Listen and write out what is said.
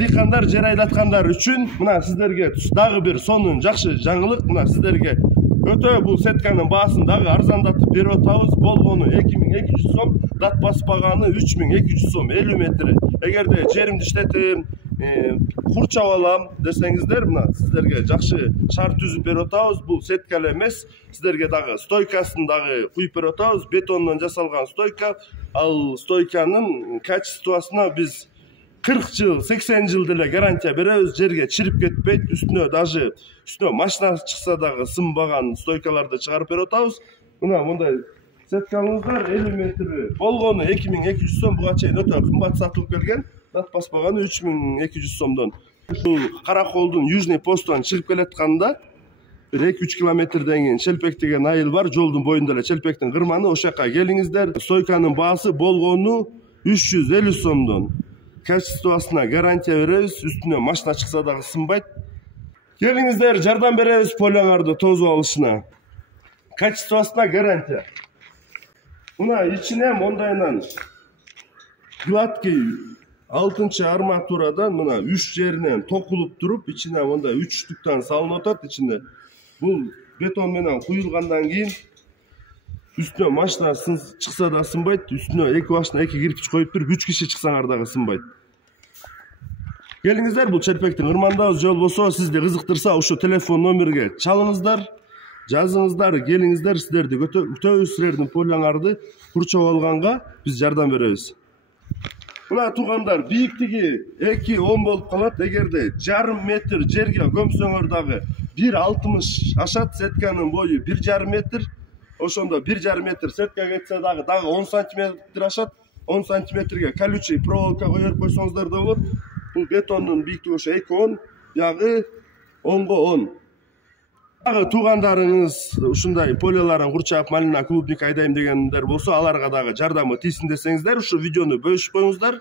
Дыйкандар жер айлаткандар үчүн мына сиздерге дагы бир сонун жакшы жаңылык. Мына сиздерге өтө бул сетканын баасын дагы арзандатып берип атабыз. Болгону 2200 сом, дат баспаганы 3200 сом 50 метри. Эгерде жеримди иштетим, курчап алам десеңиздер, мына сиздерге жакшы шарт түзүп берип атабыз. Бул сетка эле эмес, сиздерге дагы стойкасын дагы куюп берип атабыз. Бетондон жасалган стойка. Ал стойканын качествосуна биз 40 жыл, 80 жыл деле гарантия беребиз. Жерге чирип кетпейт. Үстүнө машина чыкса дагы сынбаган стойкаларды чыгарып берип атабыз. Мына мындай сеткалыңыздар 50 метри болгону 2200 сом, буга чейин өтө кымбат сатылып келген. Дат баспаганы 3200 сомдон. Ушул Караколдун Южный постон чыгып келатканда 2-3 километрден кийин Челпек деген айыл бар, жолдун боюнда эле Челпектин кырманы, ошол жака келиңиздер. Стойканын баасы болгону 350 сомдон. Качествосуна гарантия беребиз, үстүнө машина чыкса дагы сынбайт. Келиңиздер, жардам беребиз полоңарды тозуп алышына. Качествосуна гарантия. Мына ичине мондайынан гладкий 6-чы арматурадан мына 3 жеринен токулуп туруп, ичине мондай 3 штуктан салынып атат ичине. Бул бетон менен куюлгандан кийин үстүнө машина чыкса да сынбайт, үстүнө 2 башына 2 кирпич коюп туруп 3 киши чыксаңар дагы сынбайт. Келиңиздер, бул Челпектин ырмандабыз. Жол болсо, сизди кызыктырса, ушу телефон номерге чалыңыздар, жазыңыздар, келиңиздер, сиздерди күтөбүз. Силердин полоңарды курчап алганга биз жардам беребиз. Мына туугандар, бийиктиги 2,10 болуп калат. Эгерде жарым метр жерге көмсөңөр дагы 1,60 ашат. Сетканын бою 1,5 метр. Ошондо 1,5 метр сетка кетсе дагы 10 сантиметр ашат. 10 сантиметрге колючий проволока коюп койсоңуздар да болот. Бул бетондун бийиктиги ошо 2,10, ягы 10го 10. Дагы туугандарыңыз ушундай полеларын курчап, малина, клубник айдайм дегендер болсо, аларга дагы жардамы тийсин десеңиздер, ушу видеону бөлүшүп коюңуздар.